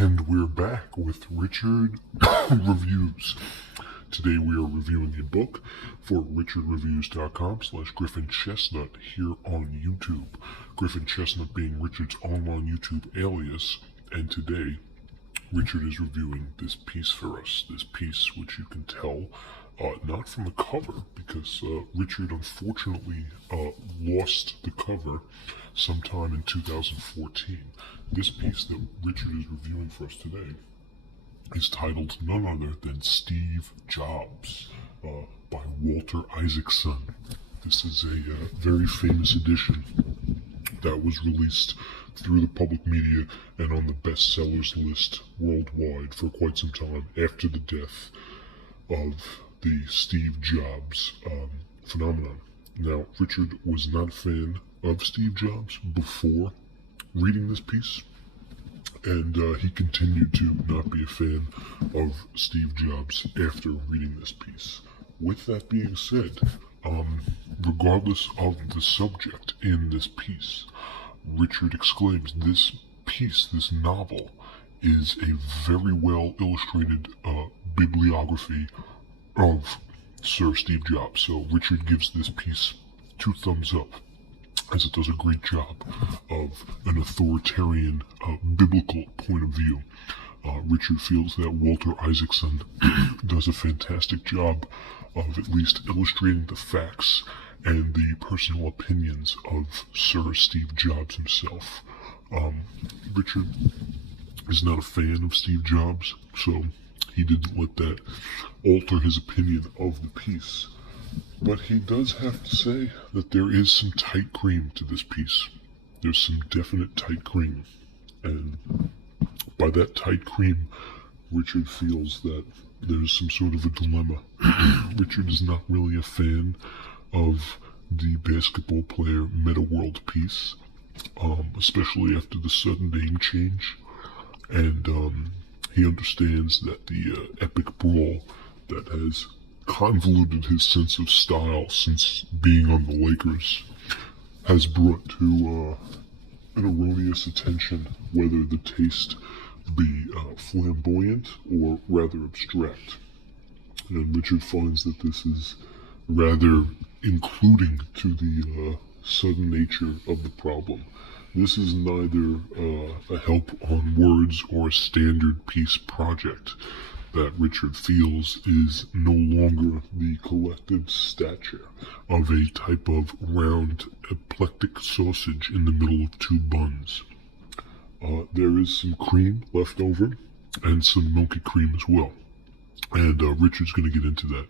And we're back with Richard Reviews. Today we are reviewing a book for richardreviews.com/Griffin Chestnut here on YouTube. Griffin Chestnut being Richard's online YouTube alias, and today Richard is reviewing this piece for us. This piece which you can tell not from the cover, because Richard unfortunately lost the cover sometime in 2014. This piece that Richard is reviewing for us today is titled none other than Steve Jobs by Walter Isaacson. This is a very famous edition that was released through the public media and on the bestsellers list worldwide for quite some time after the death of the Steve Jobs phenomenon. Now, Richard was not a fan of Steve Jobs before reading this piece, and he continued to not be a fan of Steve Jobs after reading this piece. With that being said, regardless of the subject in this piece, Richard exclaims this piece, this novel, is a very well illustrated bibliography of Sir Steve Jobs. So Richard gives this piece 2 thumbs up, as it does a great job of an authoritarian biblical point of view. Richard feels that Walter Isaacson does a fantastic job of at least illustrating the facts and the personal opinions of Sir Steve Jobs himself. Richard is not a fan of Steve Jobs, so he didn't let that alter his opinion of the piece. But he does have to say that there is some tight cream to this piece. There's some definite tight cream. And by that tight cream, Richard feels that there's some sort of a dilemma. Richard is not really a fan of the basketball player Meta World piece, especially after the sudden name change. And he understands that the epic brawl that has convoluted his sense of style since being on the Lakers has brought to an erroneous attention whether the taste be flamboyant or rather abstract. And Richard finds that this is rather including to the sudden nature of the problem. This is neither a help on words or a standard piece project that Richard feels is no longer the collective stature of a type of round eclectic sausage in the middle of 2 buns. There is some cream left over and some milky cream as well. And Richard's going to get into that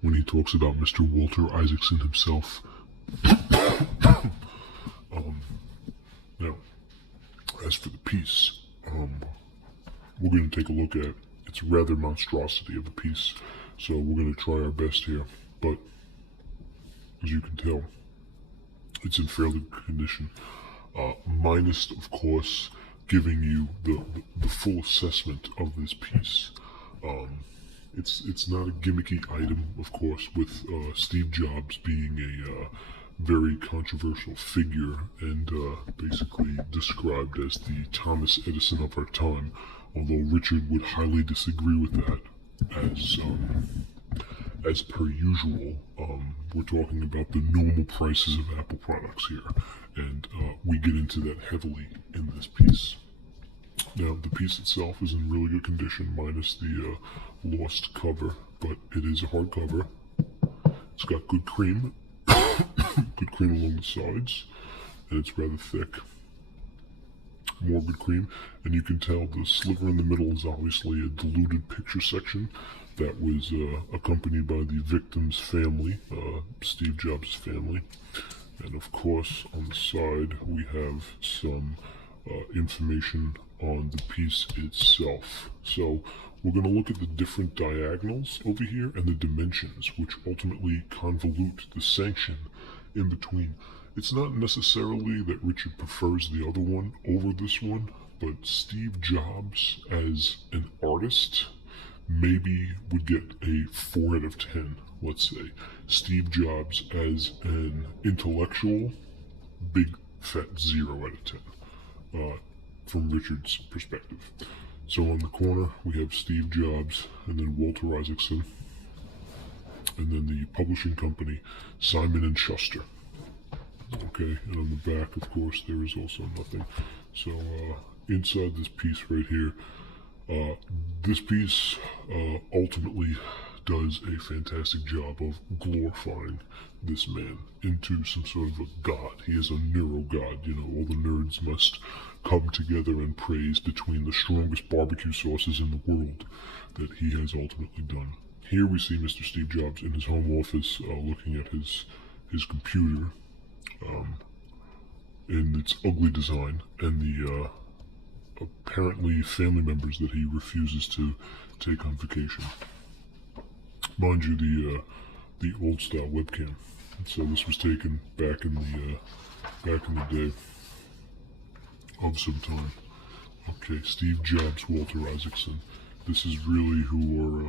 when he talks about Mr. Walter Isaacson himself. Now, as for the piece, we're going to take a look at its rather monstrosity of a piece, so we're going to try our best here. But as you can tell, it's in fairly good condition, minus, of course, giving you the full assessment of this piece. It's not a gimmicky item, of course, with Steve Jobs being a very controversial figure and basically described as the Thomas Edison of our time, although Richard would highly disagree with that. As per usual, we're talking about the normal prices of Apple products here, and we get into that heavily in this piece. Now, the piece itself is in really good condition, minus the lost cover, but it is a hardcover. It's got good cream, good cream along the sides, and it's rather thick. More good cream, and you can tell the sliver in the middle is obviously a diluted picture section that was accompanied by the victim's family, Steve Jobs' family. And of course, on the side, we have some information on the piece itself. So we're going to look at the different diagonals over here and the dimensions, which ultimately convolute the sanction in between. It's not necessarily that Richard prefers the other one over this one, but Steve Jobs as an artist maybe would get a 4 out of 10, let's say. Steve Jobs as an intellectual, big fat 0 out of 10, from Richard's perspective. So on the corner, we have Steve Jobs, and then Walter Isaacson, and then the publishing company, Simon & Schuster. Okay, and on the back, of course, there is also nothing. So inside this piece right here, this piece ultimately does a fantastic job of glorifying this man into some sort of a god. He is a neuro-god. You know, all the nerds must come together and praise between the strongest barbecue sauces in the world that he has ultimately done. Here we see Mr. Steve Jobs in his home office looking at his computer in its ugly design and the apparently family members that he refuses to take on vacation. Mind you, the old style webcam. So this was taken back in the day of some time. Okay, Steve Jobs, Walter Isaacson. This is really who are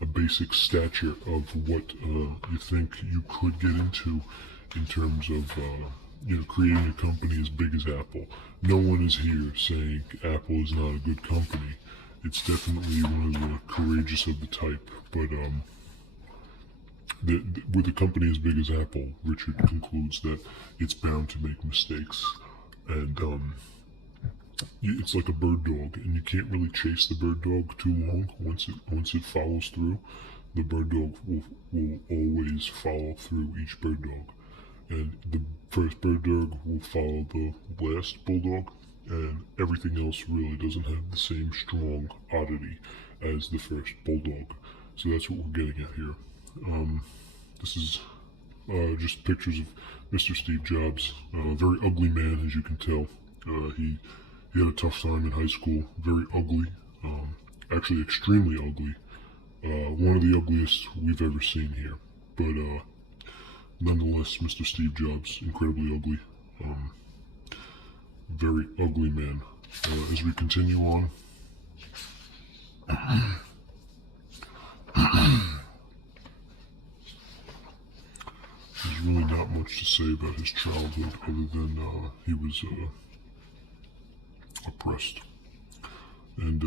a basic stature of what you think you could get into in terms of creating a company as big as Apple. No one is here saying Apple is not a good company. It's definitely one of the courageous of the type, but with a company as big as Apple, Richard concludes that it's bound to make mistakes, and it's like a bird dog, and you can't really chase the bird dog too long. Once it follows through, the bird dog will always follow through each bird dog, and the first bird dog will follow the last bulldog, and everything else really doesn't have the same strong oddity as the first bulldog. So that's what we're getting at here. This is just pictures of Mr. Steve Jobs, a very ugly man, as you can tell. He had a tough time in high school, very ugly, actually extremely ugly. One of the ugliest we've ever seen here. But nonetheless, Mr. Steve Jobs, incredibly ugly. Very ugly man. As we continue on, there's really not much to say about his childhood other than he was oppressed. And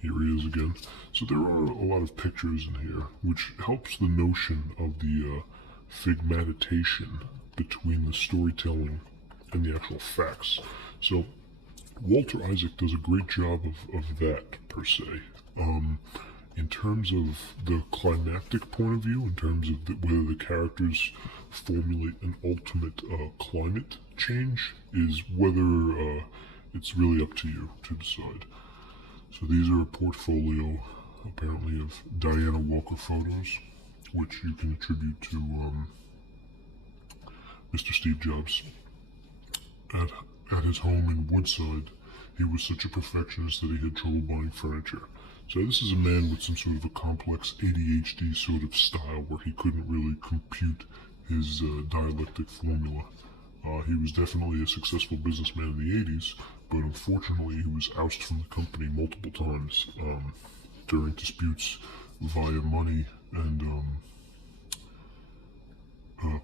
here he is again. So there are a lot of pictures in here, which helps the notion of the figmatitation between the storytelling and the actual facts. So Walter Isaac does a great job of that, per se. In terms of the climactic point of view, in terms of whether the characters formulate an ultimate climate change, is whether it's really up to you to decide. So these are a portfolio, apparently, of Diana Walker photos, which you can attribute to Mr. Steve Jobs. At his home in Woodside, he was such a perfectionist that he had trouble buying furniture. So this is a man with some sort of a complex ADHD sort of style where he couldn't really compute his dialectic formula. He was definitely a successful businessman in the 80s, but unfortunately he was ousted from the company multiple times during disputes via money and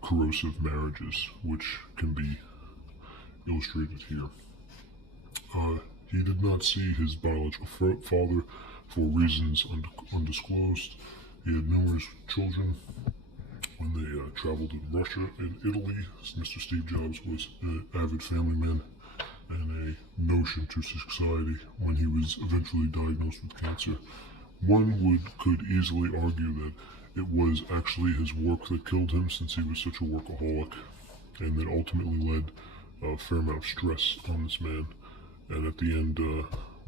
corrosive marriages, which can be illustrated here. He did not see his biological father for reasons undisclosed. He had numerous children. When they traveled in Russia and Italy, Mr. Steve Jobs was an avid family man and a notion to society when he was eventually diagnosed with cancer. One could easily argue that it was actually his work that killed him, since he was such a workaholic, and that ultimately led a fair amount of stress on this man. And at the end,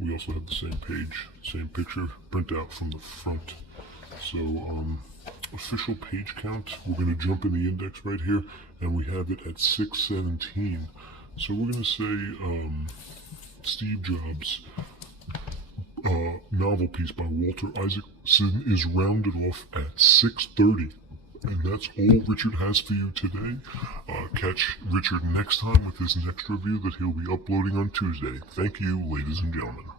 we also have the same picture, printout from the front. So, official page count, we're going to jump in the index right here, and we have it at 617. So we're going to say Steve Jobs, novel piece by Walter Isaacson, is rounded off at 630. And that's all Richard has for you today. Catch Richard next time with his next review that he'll be uploading on Tuesday. Thank you, ladies and gentlemen.